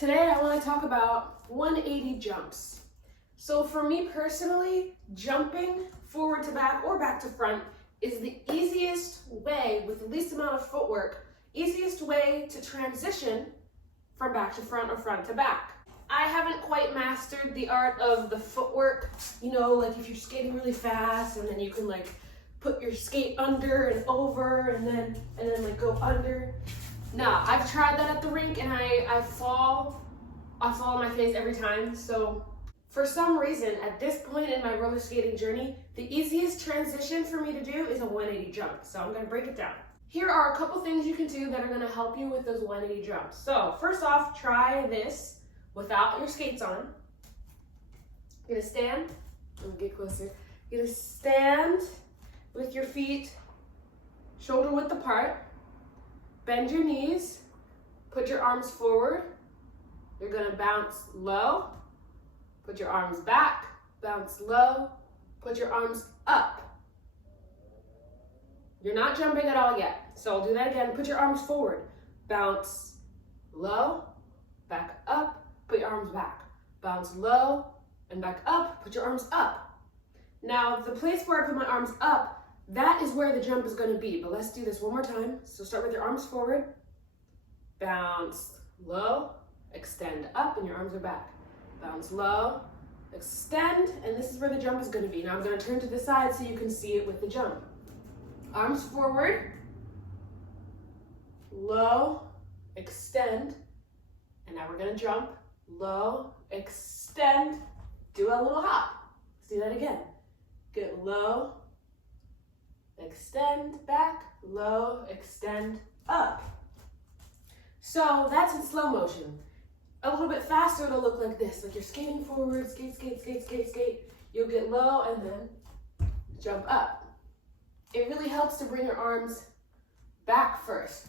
Today I want to talk about 180 jumps. So for me personally, jumping forward to back or back to front is the easiest way, with the least amount of footwork, easiest way to transition from back to front or front to back. I haven't quite mastered the art of the footwork, like if you're skating really fast and then you can like put your skate under and over and then like go under. No, I've tried that at the rink and I fall on my face every time. So for some reason, at this point in my roller skating journey, the easiest transition for me to do is a 180 jump. So I'm gonna break it down. Here are a couple things you can do that are gonna help you with those 180 jumps. So first off, try this without your skates on. You're gonna stand, let me get closer. You're gonna stand with your feet shoulder width apart. Bend your knees, put your arms forward. You're gonna bounce low, put your arms back, bounce low, put your arms up. You're not jumping at all yet, so I'll do that again. Put your arms forward, bounce low, back up, put your arms back. Bounce low and back up, put your arms up. Now, the place where I put my arms up, that is where the jump is going to be, but let's do this one more time. So start with your arms forward, bounce low, extend up, and your arms are back. Bounce low, extend, and this is where the jump is going to be. Now I'm going to turn to the side so you can see it with the jump. Arms forward, low, extend, and now we're going to jump, low, extend, do a little hop. Let's do that again. Get low, extend, back, low, extend, up. So that's in slow motion. A little bit faster, it'll look like this, like you're skating forward, skate, skate, skate, skate, skate. You'll get low and then jump up. It really helps to bring your arms back first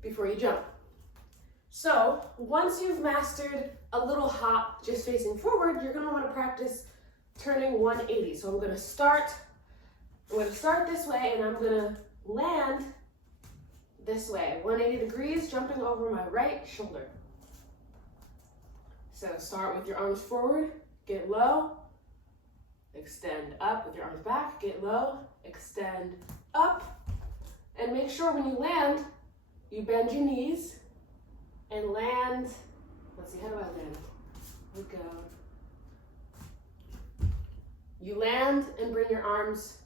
before you jump. So once you've mastered a little hop just facing forward, you're gonna wanna practice turning 180. So I'm gonna start this way and I'm gonna land this way, 180 degrees, jumping over my right shoulder. So start with your arms forward, get low, extend up with your arms back, get low, extend up, and make sure when you land, you bend your knees and land. Let's see, how do I land? Here we go. You land and bring your arms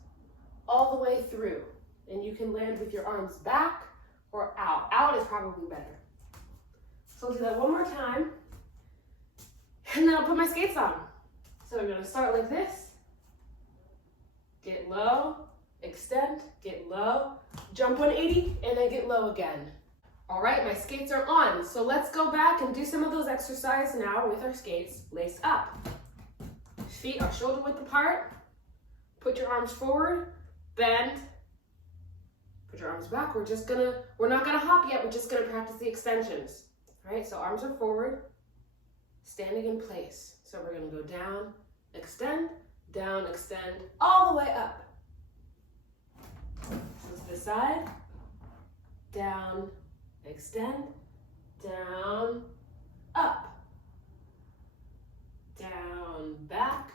all the way through, and you can land with your arms back or out. Out is probably better. So I'll do that one more time, and then I'll put my skates on. So we're gonna start like this. Get low, extend, get low, jump 180, and then get low again. All right, my skates are on. So let's go back and do some of those exercises now with our skates laced up. Feet are shoulder width apart. Put your arms forward, bend, put your arms back. We're not gonna hop yet, we're just gonna practice the extensions. All right, so arms are forward, standing in place. So we're gonna go down, extend, all the way up. So to the side, down, extend, down, up, down, back,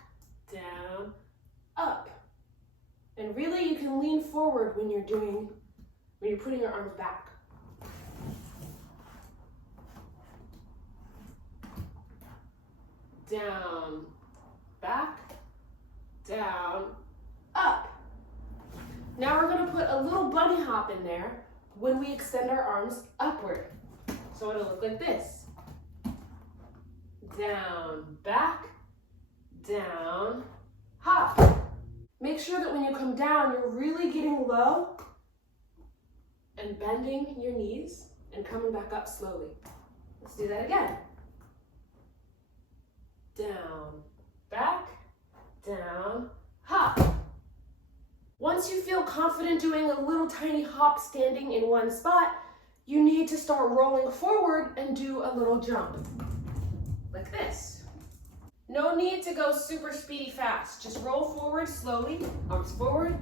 down, up. And really you can lean forward when you're putting your arms back. Down, back, down, up. Now we're gonna put a little bunny hop in there when we extend our arms upward. So it'll look like this. Down, back, down, hop. Make sure that when you come down, you're really getting low and bending your knees and coming back up slowly. Let's do that again. Down, back, down, hop. Once you feel confident doing a little tiny hop standing in one spot, you need to start rolling forward and do a little jump, like this. No need to go super speedy fast. Just roll forward slowly, arms forward,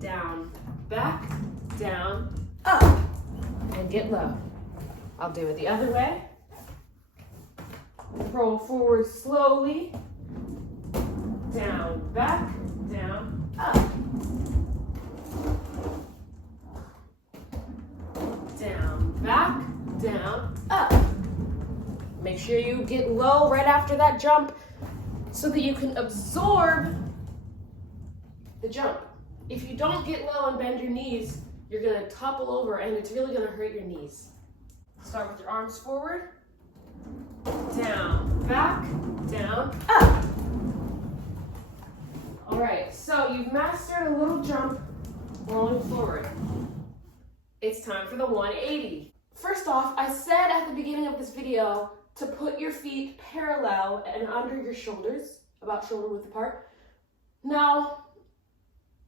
down, back, down, up, and get low. I'll do it the other way. roll forward slowly. Down, back, down, up. Down, back, down, up. Make sure you get low right after that jump so that you can absorb the jump. If you don't get low and bend your knees, you're gonna topple over and it's really gonna hurt your knees. Start with your arms forward, down, back, down, up. All right, so you've mastered a little jump rolling forward. It's time for the 180. First off, I said at the beginning of this video to put your feet parallel and under your shoulders, about shoulder width apart. Now,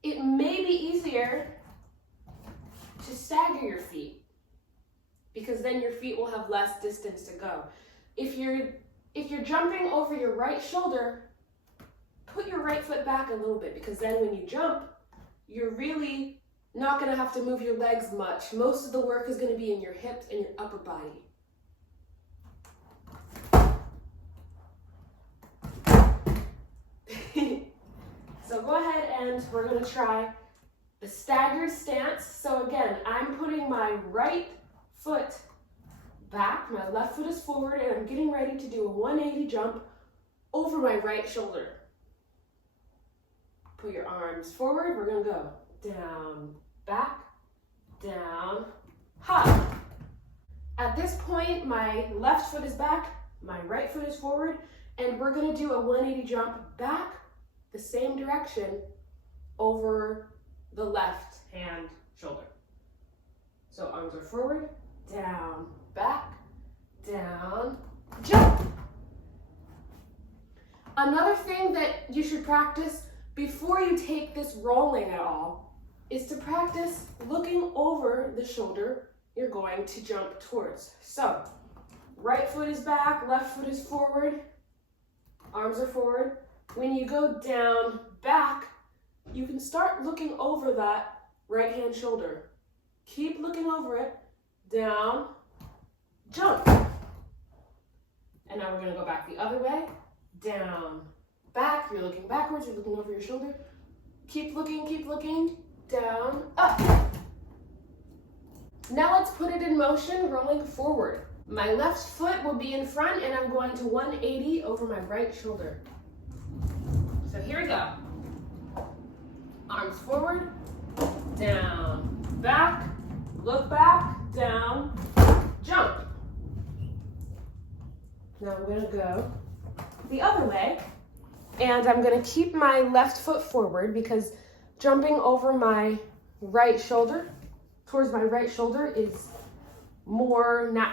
it may be easier to stagger your feet because then your feet will have less distance to go. If you're jumping over your right shoulder, put your right foot back a little bit because then when you jump, you're really not going to have to move your legs much. Most of the work is going to be in your hips and your upper body. So go ahead and we're going to try the staggered stance. So again, I'm putting my right foot back, my left foot is forward, and I'm getting ready to do a 180 jump over my right shoulder. Put your arms forward. We're going to go down, back, down, hop. At this point, my left foot is back, my right foot is forward, and we're going to do a 180 jump back the same direction over the left hand shoulder. So arms are forward, down, back, down, jump. Another thing that you should practice before you take this rolling at all is to practice looking over the shoulder you're going to jump towards. So right foot is back, left foot is forward, arms are forward. When you go down, back, you can start looking over that right hand shoulder. Keep looking over it, down, jump. And now we're gonna go back the other way, down, back, you're looking backwards, you're looking over your shoulder. Keep looking, down, up. Now let's put it in motion, rolling forward. My left foot will be in front and I'm going to 180 over my right shoulder. So here we go. Arms forward, down, back, look back, down, jump. Now I'm gonna go the other way and I'm gonna keep my left foot forward because jumping over my right shoulder, towards my right shoulder is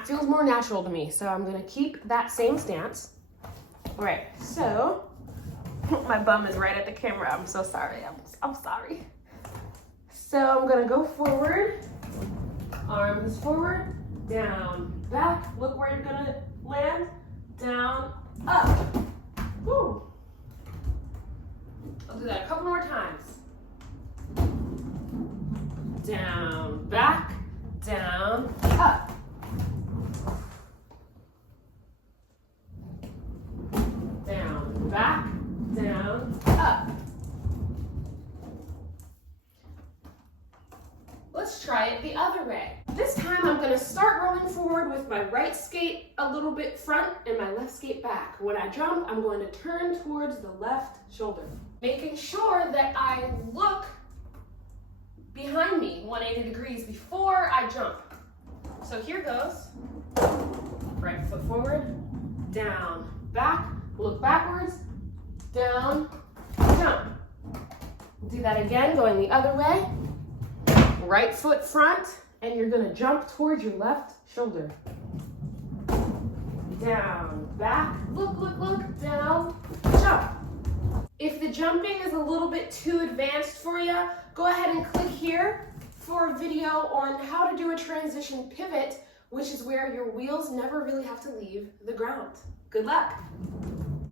feels more natural to me. So I'm gonna keep that same stance. All right, so my bum is right at the camera. I'm so sorry. I'm sorry. So I'm gonna go forward, arms forward, down, back. Look where you're gonna land. Down, up. Woo. I'll do that a couple more times. Down, back, down, up. Down, back, down, up. Let's try it the other way. This time I'm going to start rolling forward with my right skate a little bit front and my left skate back. When I jump, I'm going to turn towards the left shoulder, making sure that I look behind me 180 degrees before I jump. So here goes. Right foot forward, down, back, look backwards, down, jump. Do that again, going the other way. Right foot front, and you're gonna jump towards your left shoulder. Down, back, look, down, jump. If the jumping is a little bit too advanced for you, go ahead and click here for a video on how to do a transition pivot, which is where your wheels never really have to leave the ground. Good luck.